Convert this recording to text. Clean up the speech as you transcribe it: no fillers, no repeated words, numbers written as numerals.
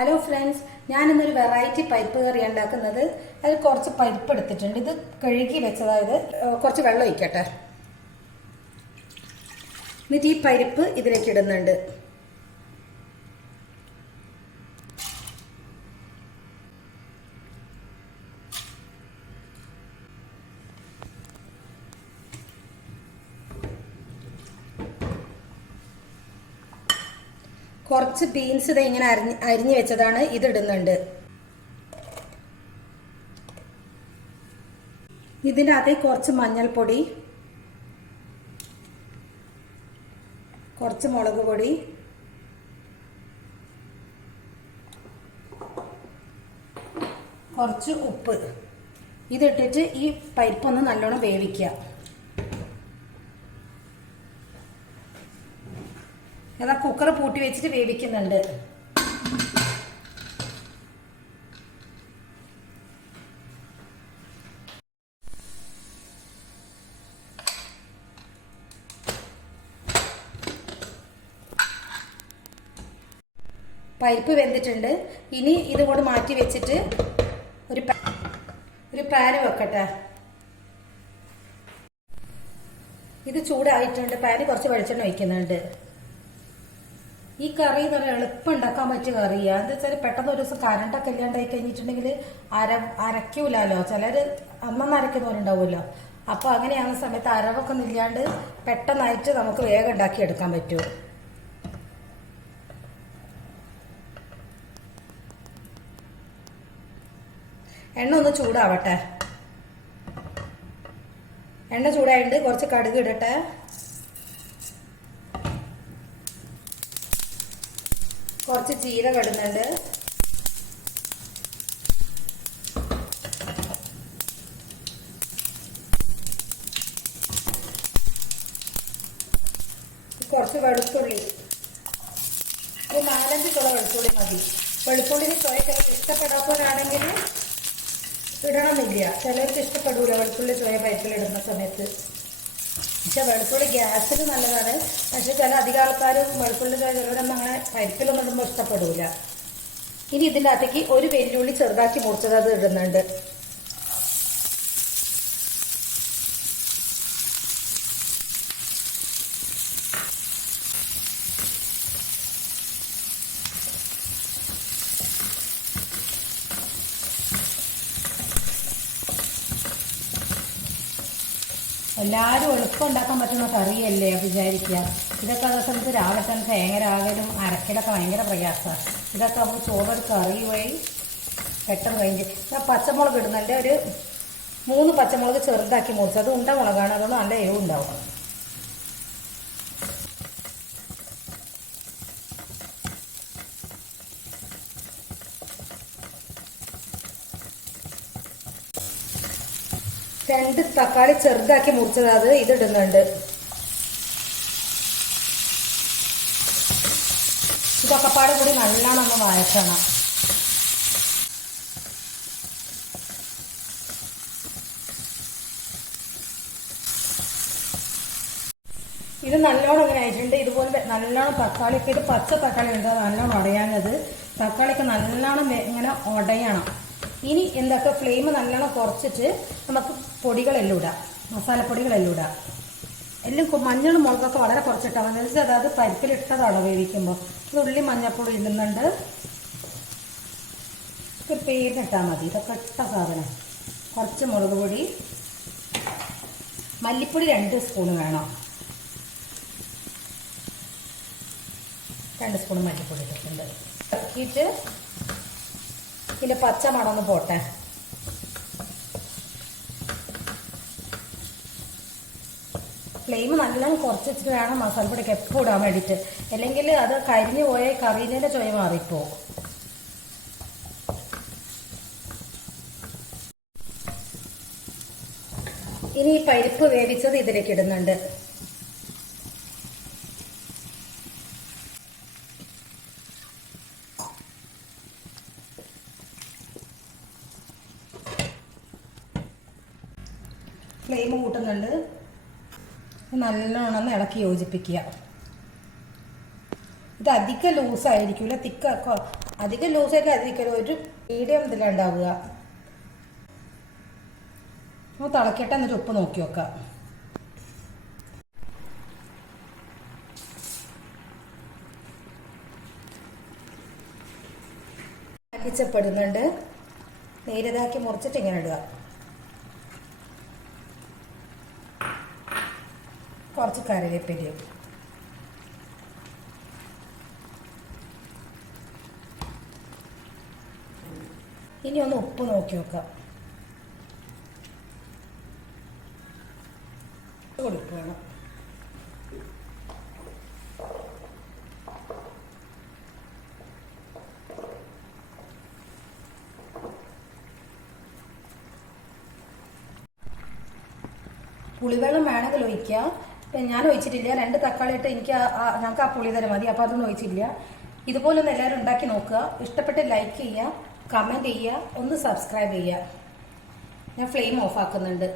Hello friends, ഞാനിന്നൊരു variety പരിപ്പ് കറി ഉണ്ടാക്കുന്നത്. അതിൽ കുറച്ച് പരിപ്പ് എടുത്തിട്ടുണ്ട്. ഇത് കഴുകി വെച്ചതായത് കുറച്ച് വെള്ളം ഒഴിക്കട്ടെ. എന്നിട്ട് ഈ പരിപ്പ് ഇതിലേക്ക് ഇടുന്നുണ്ട്. കുറച്ച് ബീൻസ് ഇത് ഇങ്ങനെ അരിഞ്ഞു വെച്ചതാണ്, ഇതിടുന്നുണ്ട്. ഇതിനകത്ത് കുറച്ച് മഞ്ഞൾപ്പൊടി, കുറച്ച് മുളക് പൊടി, കുറച്ച് ഉപ്പ് ഇതിട്ടിട്ട് ഈ പരിപ്പൊന്ന് നല്ലോണം വേവിക്കുക. അതാ കുക്കർ പൂട്ടി വെച്ചിട്ട് വേവിക്കുന്നുണ്ട്. പരിപ്പ് വെന്തിട്ടുണ്ട്. ഇനി ഇതുകൊണ്ട് മാറ്റി വെച്ചിട്ട് ഒരു പാന് വെക്കട്ടെ. ഇത് ചൂടായിട്ടുണ്ട്. പാന് കുറച്ച് വെളിച്ചെണ്ണ ഒഴിക്കുന്നുണ്ട്. ഈ കറി എന്ന് പറഞ്ഞാൽ എളുപ്പം ഉണ്ടാക്കാൻ പറ്റിയ കറിയാണ്. എന്താ വെച്ചാൽ പെട്ടെന്ന് ഒരു ദിവസം കറണ്ടൊക്കെ ഇല്ലാണ്ടായി കഴിഞ്ഞിട്ടുണ്ടെങ്കിൽ അരയ്ക്കൂലോ. ചിലര് അമ്മന്ന് അരയ്ക്കുന്നവരുണ്ടാവുമല്ലോ. അപ്പൊ അങ്ങനെയാകുന്ന സമയത്ത് അരവൊക്കെ ഇല്ലാണ്ട് പെട്ടെന്നായിട്ട് നമുക്ക് വേഗം ഉണ്ടാക്കി എടുക്കാൻ പറ്റും. എണ്ണ ഒന്ന് ചൂടാവട്ടെ. എണ്ണ ചൂടായിട്ട് കുറച്ച് കടുക് ഇടട്ടെ. കുറച്ച് ജീരകം ഇടുന്നുണ്ട്. കുറച്ച് വെളുത്തുള്ളി, ഒരു 4-5 കുള വെളുത്തുള്ളി മതി. വെളുത്തുള്ളിന് ചോയൊക്കെ ഇഷ്ടപ്പെടാത്തവരാണെങ്കിൽ ഇടണമെന്നില്ല. ചിലർക്ക് ഇഷ്ടപ്പെടൂല വെളുത്തുള്ളി ചോയ പരിപ്പിലിടുന്ന സമയത്ത്. പക്ഷെ വെളുത്തുള്ളി ഗ്യാസിന് നല്ലതാണ്. പക്ഷെ ചില അധികം ആൾക്കാരും വെളുത്തുള്ളി ചിലവരൊന്നും അങ്ങനെ പരിപ്പിലൊന്നും ഇടുമ്പോൾ ഇഷ്ടപ്പെടൂല. ഇനി ഇതിൻ്റെ അകത്തേക്ക് ഒരു വെല്ലുള്ളി ചെറുതാക്കി മുറിച്ചത് അത് ഇടുന്നുണ്ട്. എല്ലാവരും എളുപ്പം ഉണ്ടാക്കാൻ പറ്റുന്ന കറിയല്ലേ വിചാരിക്കുക. ഇതൊക്കെ അതേ സമയത്ത് രാവിലെ തന്നെ തേങ്ങ രാകലും അരക്കലൊക്കെ ഭയങ്കര പ്രയാസമാണ്. ഇതൊക്കെ നമുക്ക് ചോറൊരു കറി പോയി പെട്ടെന്ന് കഴിഞ്ഞ്. പച്ചമുളക് ഇടുന്നുണ്ട്. ഒരു 3 പച്ചമുളക് ചെറുതാക്കി മുറിച്ചത്. അത് ഉണ്ട മുളകാണ്, അതുകൊണ്ട് നല്ല എരിവുണ്ടാവും. രണ്ട് തക്കാളി ചെറുതാക്കി മുറിച്ചത് അത് ഇതിടുന്നുണ്ട്. ഇതൊക്കെ പാടെ കൂടി നല്ലോണം ഒന്ന് വഴറ്റണം. ഇത് നല്ലോണം ഇങ്ങനെ ആയിട്ടുണ്ട്. ഇതുപോലെ നല്ലോണം തക്കാളിയൊക്കെ, ഇത് പച്ച തക്കാളി ഉണ്ട്, നല്ലോണം ഉടയാഞ്ഞത്. തക്കാളിയൊക്കെ നല്ലോണം ഇങ്ങനെ ഉടയണം. ഇനി എന്തൊക്കെ ഫ്ലെയിം നല്ലോണം കുറച്ചിട്ട് നമുക്ക് പൊടികളെല്ലാം ഇടാം, മസാലപ്പൊടികളെല്ലാം ഇടാം. എല്ലാം മഞ്ഞളും മുളകൊക്കെ വളരെ കുറച്ചിട്ടാൽ മതി. അതായത് പരിപ്പിലിട്ടതാണ് വേവിക്കുമ്പോൾ. ഇത് ഉള്ളി മഞ്ഞൾപ്പൊടി ഇടുന്നുണ്ട്. ഒരു പേരിട്ടാൽ മതി. ഇതൊക്കെ ഇട്ട സാധനം. കുറച്ച് മുളക് പൊടി, മല്ലിപ്പൊടി 2 സ്പൂൺ വേണം. 2 സ്പൂൺ മല്ലിപ്പൊടി ഇട്ടിട്ടുണ്ട്. ഇറക്കിയിട്ട് പിന്നെ പച്ചമണമൊന്ന് പോട്ടെ. ഫ്ലെയിം നല്ലോണം കുറച്ച് വെച്ചിട്ട് വേണം മസാലപ്പൊടിയൊക്കെ എപ്പോൾ ഇടാൻ വേണ്ടിയിട്ട്. അല്ലെങ്കിൽ അത് കരിഞ്ഞു പോയ കറീനേൻ്റെ ചുവ മാറിപ്പോ. ഇനി ഈ പരിപ്പ് വേവിച്ചത് ഇതിലേക്ക് ഇടുന്നുണ്ട്. ഫ്ലെയിം കൂട്ടുന്നുണ്ട്. നല്ലോണം ഇളക്കി യോജിപ്പിക്കുക. ഇത് അധികം ലൂസായിരിക്കില്ല, തിക്കാക്കോ അധികം ലൂസായിട്ട് അധികം ഒരു മീഡിയം ഇതിലാണ് ഉണ്ടാവുക. അപ്പോൾ തിളക്കട്ടെ, എന്നിട്ട് ഉപ്പ് നോക്കി വെക്കാം. മല്ലിച്ചപ്പെടുന്നുണ്ട്, നേരിതാക്കി മുറിച്ചിട്ട് ഇങ്ങനെ ഇടുക. കുറച്ച് കറിവേപ്പിലയും. ഇനി ഒന്ന് ഉപ്പ് നോക്കി നോക്കാം. കൊടുക്കണം. പുളിവെള്ളം വേണമെങ്കിൽ ഒഴിക്കുക. ഇപ്പം ഞാൻ ഒഴിച്ചിട്ടില്ല, 2 തക്കാളി ഇട്ട് ഞങ്ങൾക്ക് ആ പുളി തരം മതി, അപ്പോൾ അതൊന്നും ഒഴിച്ചില്ല. ഇതുപോലൊന്ന് എല്ലാവരും ഉണ്ടാക്കി നോക്കുക. ഇഷ്ടപ്പെട്ട് ലൈക്ക് ചെയ്യുക, കമൻറ്റ് ചെയ്യുക, ഒന്ന് സബ്സ്ക്രൈബ് ചെയ്യുക. ഞാൻ ഫ്ലെയിം ഓഫ് ആക്കുന്നുണ്ട്.